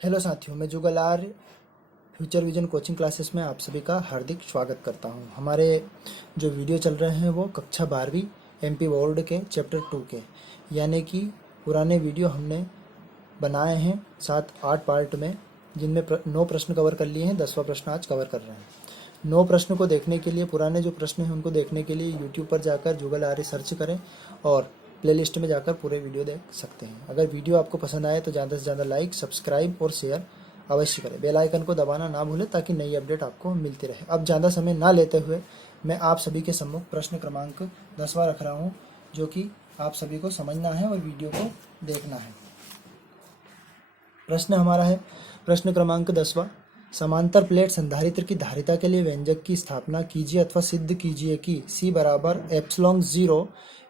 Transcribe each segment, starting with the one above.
Hello साथियों, मैं जुगल आर्य future vision coaching classes में आप सभी का हार्दिक स्वागत करता हूं। हमारे जो वीडियो चल रहे हैं वो कक्षा 12वीं एमपी बोर्ड के चैप्टर 2 के, यानी कि पुराने वीडियो हमने बनाए हैं 7-8 पार्ट में, जिनमें 9 प्रश्न कवर कर लिए हैं। 10वां प्रश्न आज कवर कर रहे हैं। 9 प्रश्न को देखने के लिए, पुराने जो प्रश्न हैं उनको देखने के लिए यूट्यूब पर जाकर जुगल आर्य सर्च करें और प्लेलिस्ट में जाकर पूरे वीडियो देख सकते हैं। अगर वीडियो आपको पसंद आए तो ज़्यादा से ज़्यादा लाइक, सब्सक्राइब और शेयर अवश्य करें। बेल आइकन को दबाना ना भूलें ताकि नई अपडेट आपको मिलती रहे। अब ज़्यादा समय ना लेते हुए मैं आप सभी के सम्मुख प्रश्न क्रमांक 10वां रख रहा हूँ, जो कि आप सभी को समझना है और वीडियो को देखना है। प्रश्न हमारा है प्रश्न क्रमांक 10वां। समांतर प्लेट संधारित्र की धारिता के लिए व्यंजक की स्थापना कीजिए अथवा सिद्ध कीजिए कि C बराबर एप्सिलॉन 0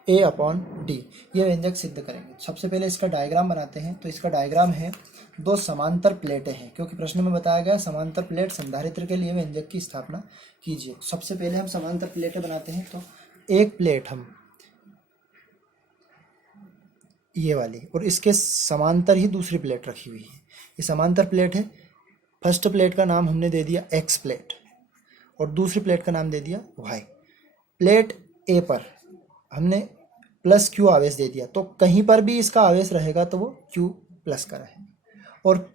A/D। ये व्यंजक सिद्ध करेंगे। सबसे पहले इसका डायग्राम बनाते हैं। तो इसका डायग्राम है, दो समांतर प्लेटें हैं, क्योंकि प्रश्न में बताया गया समांतर प्लेट संधारित्र के लिए व्यंजक की स्थापना कीजिए। सबसे पहले हम समांतर प्लेटें बनाते हैं। तो एक प्लेट हम ये वाली और इसके समांतर ही दूसरी प्लेट रखी हुई है। ये समांतर प्लेट है। फर्स्ट प्लेट का नाम हमने दे दिया एक्स प्लेट और दूसरी प्लेट का नाम दे दिया वाई। प्लेट ए पर हमने प्लस क्यू आवेश दे दिया, तो कहीं पर भी इसका आवेश रहेगा तो वो क्यू प्लस का रहेगा। और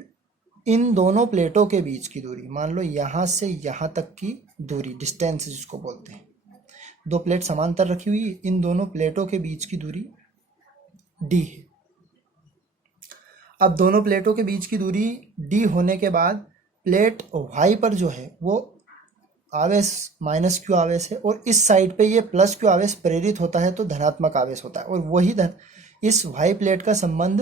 इन दोनों प्लेटों के बीच की दूरी, मान लो यहाँ से यहाँ तक की दूरी, डिस्टेंस जिसको बोलते हैं, दो प्लेट समांतर रखी हुई, इन दोनों प्लेटों के बीच की दूरी डी है। अब दोनों प्लेटों के बीच की दूरी डी होने के बाद प्लेट वाई पर जो है वो आवेश माइनस क्यू आवेश है और इस साइड पे ये प्लस क्यू आवेश प्रेरित होता है, तो धनात्मक आवेश होता है। और वही इस वाई प्लेट का संबंध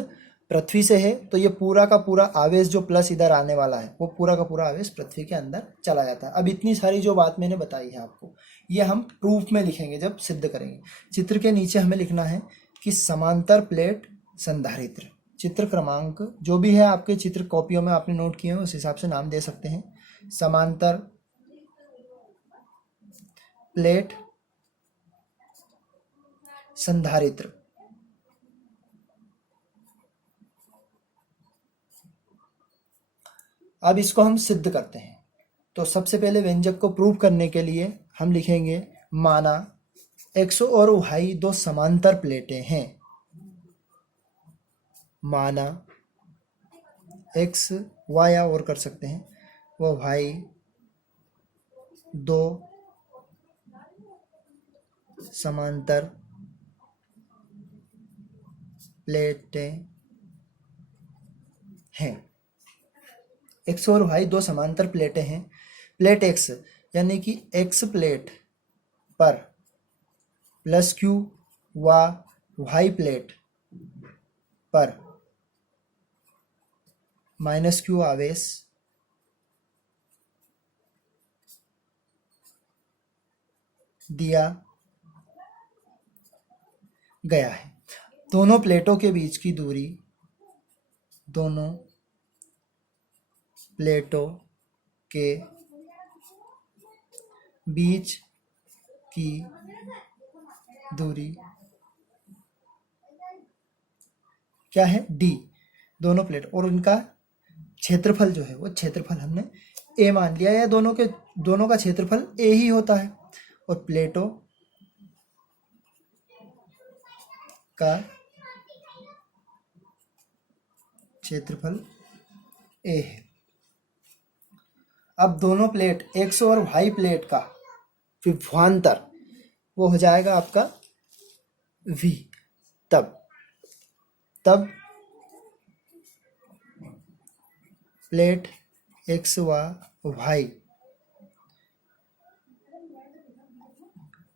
पृथ्वी से है, तो ये पूरा का पूरा आवेश जो प्लस इधर आने वाला है वो पूरा का पूरा आवेश पृथ्वी के अंदर चला जाता है। अब इतनी सारी जो बात मैंने बताई है आपको, ये हम प्रूफ में लिखेंगे जब सिद्ध करेंगे। चित्र के नीचे हमें लिखना है कि समांतर प्लेट संधारित्र। चित्र क्रमांक जो भी है आपके चित्र कॉपियों में आपने नोट किए हैं उस हिसाब से नाम दे सकते हैं। समांतर प्लेट संधारित्र। अब इसको हम सिद्ध करते हैं। तो सबसे पहले व्यंजक को प्रूव करने के लिए हम लिखेंगे, माना एक्स और वाई दो समांतर प्लेटें हैं। माना एक्स, वाई और कर सकते हैं, वो वाई दो समांतर प्लेटें हैं। एक्स और वाई दो समांतर प्लेटें हैं। प्लेट एक्स यानी कि एक्स प्लेट पर प्लस क्यू व वाई प्लेट पर माइनस क्यू आवेश दिया गया है। दोनों प्लेटों के बीच की दूरी, दोनों प्लेटों के बीच की दूरी क्या है, डी। दोनों प्लेट और उनका क्षेत्रफल जो है वो क्षेत्रफल हमने ए मान लिया, या दोनों का क्षेत्रफल ए ही होता है। और प्लेटों का क्षेत्रफल ए है। अब दोनों प्लेट एक्स और वाई प्लेट का विभवांतर वो हो जाएगा आपका v। तब प्लेट एक्स व वाई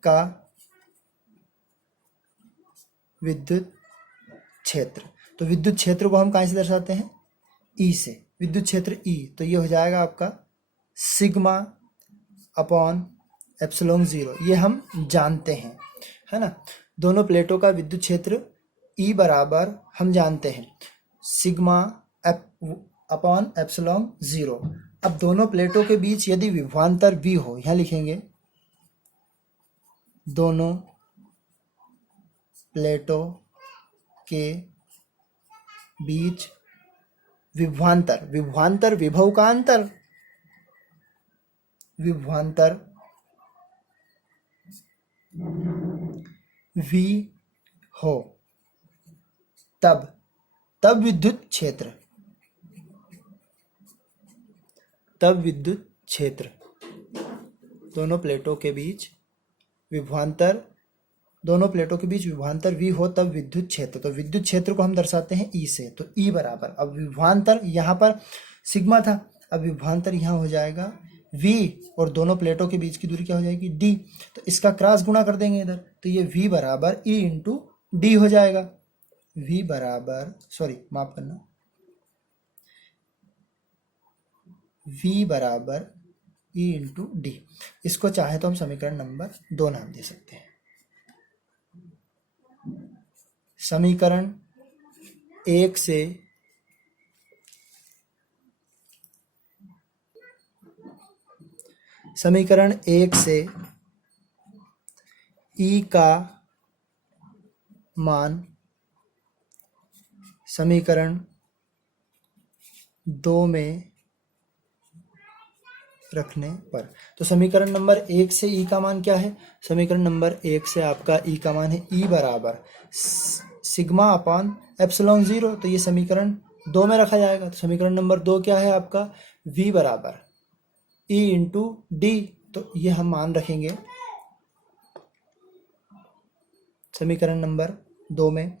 का विद्युत क्षेत्र, तो विद्युत क्षेत्र को हम कहाँ से दर्शाते हैं, ई से। विद्युत क्षेत्र ई, तो ये हो जाएगा आपका सिग्मा अपॉन एप्सिलॉन 0। ये हम जानते हैं, है ना। दोनों प्लेटों का विद्युत क्षेत्र ई बराबर हम जानते हैं सिग्मा अपॉन एप्सिलॉन 0। अब दोनों प्लेटों के बीच यदि विभवांतर v हो, यहाँ लिखेंगे दोनों प्लेटों के बीच विभवांतर, विभवांतर विभव का अंतर, विभवांतर V हो तब विद्युत क्षेत्र, तब विद्युत क्षेत्र, दोनों प्लेटों के बीच विभवांतर, दोनों प्लेटों के बीच विभवांतर V हो तब विद्युत क्षेत्र। तो विद्युत क्षेत्र को हम दर्शाते हैं E से, तो E बराबर, अब विभवांतर यहाँ पर सिग्मा था, अब विभवांतर यहाँ हो जाएगा V और दोनों प्लेटों के बीच की दूरी क्या हो जाएगी D, तो इसका क्रॉस गुणा कर देंगे इधर, तो ये V बराबर E इंटू डी हो जाएगा। V बराबर, सॉरी माफ करना, V बराबर E इंटू डी। इसको चाहे तो हम समीकरण नंबर 2 नाम दे सकते हैं। समीकरण 1 से समीकरण 1 से E का मान समीकरण 2 में रखने पर, तो समीकरण नंबर 1 से E का मान क्या है, समीकरण नंबर 1 से आपका E का मान है E बराबर सिग्मा अपॉन एप्सिलॉन 0, तो ये समीकरण 2 में रखा जाएगा। तो समीकरण नंबर 2 क्या है आपका, V बराबर E इंटू डी, तो ये हम मान रखेंगे समीकरण नंबर 2 में।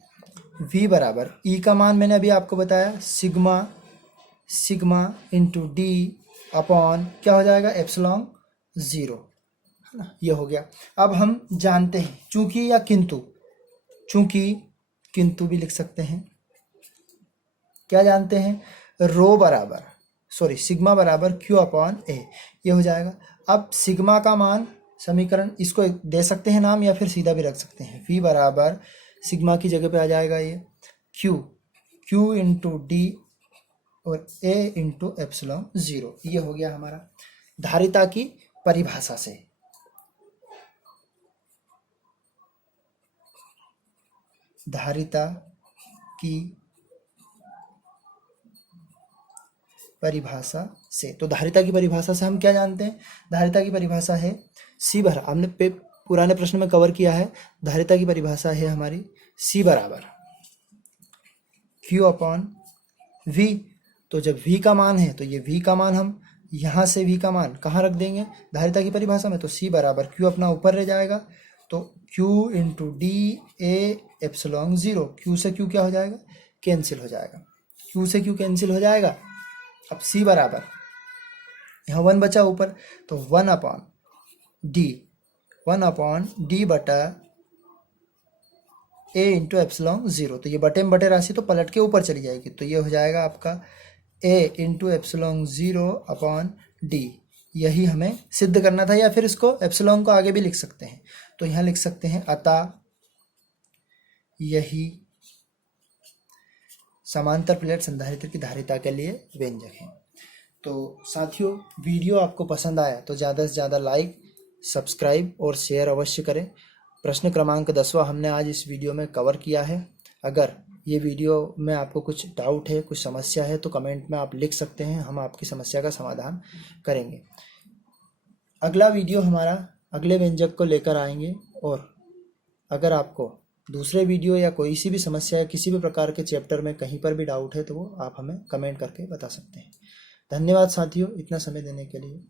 V बराबर E का मान मैंने अभी आपको बताया सिग्मा इंटू डी अपॉन क्या हो जाएगा एप्सिलॉन 0, है ना, ये हो गया। अब हम जानते हैं चूंकि या किंतु, चूंकि किंतु भी लिख सकते हैं, क्या जानते हैं, रो बराबर सॉरी सिग्मा बराबर Q अपॉन ए, ये हो जाएगा। अब सिग्मा का मान समीकरण इसको दे सकते हैं नाम या फिर सीधा भी रख सकते हैं, V बराबर सिग्मा की जगह पे आ जाएगा ये Q इंटू डी और A इंटू एप्सिलॉन 0, ये हो गया हमारा धारिता की परिभाषा से। धारिता की परिभाषा से, तो धारिता की परिभाषा से हम क्या जानते हैं, धारिता की परिभाषा है C बराबर, हमने पुराने प्रश्न में कवर किया है, धारिता की परिभाषा है हमारी C बराबर Q अपॉन V। तो जब V का मान है तो ये V का मान हम यहाँ से V का मान कहाँ रख देंगे, धारिता की परिभाषा में, तो C बराबर Q अपना ऊपर रह जाएगा, तो Q into D A epsilon 0, Q से Q क्या हो जाएगा, कैंसिल हो जाएगा, Q से Q कैंसिल हो जाएगा। अब C बराबर यहाँ 1 बचा ऊपर, तो 1 अपॉन डी बटा A इंटू एप्सिलॉन 0, तो ये बटे में बटे राशि तो पलट के ऊपर चली जाएगी, तो ये हो जाएगा आपका A into epsilon 0 upon D. यही हमें सिद्ध करना था, या फिर इसको एप्सिलॉन को आगे भी लिख सकते हैं, तो यहाँ लिख सकते हैं अतः यही समांतर प्लेट संधारित्र की धारिता के लिए व्यंजक है। तो साथियों, वीडियो आपको पसंद आया तो ज़्यादा से ज़्यादा लाइक, सब्सक्राइब और शेयर अवश्य करें। प्रश्न क्रमांक 10वां हमने आज इस वीडियो में कवर किया है। अगर ये वीडियो में आपको कुछ डाउट है, कुछ समस्या है, तो कमेंट में आप लिख सकते हैं, हम आपकी समस्या का समाधान करेंगे। अगला वीडियो हमारा अगले व्यंजक को लेकर आएंगे, और अगर आपको दूसरे वीडियो या कोई सी भी समस्या है, किसी भी प्रकार के चैप्टर में कहीं पर भी डाउट है, तो वो आप हमें कमेंट करके बता सकते हैं। धन्यवाद साथियों, इतना समय देने के लिए।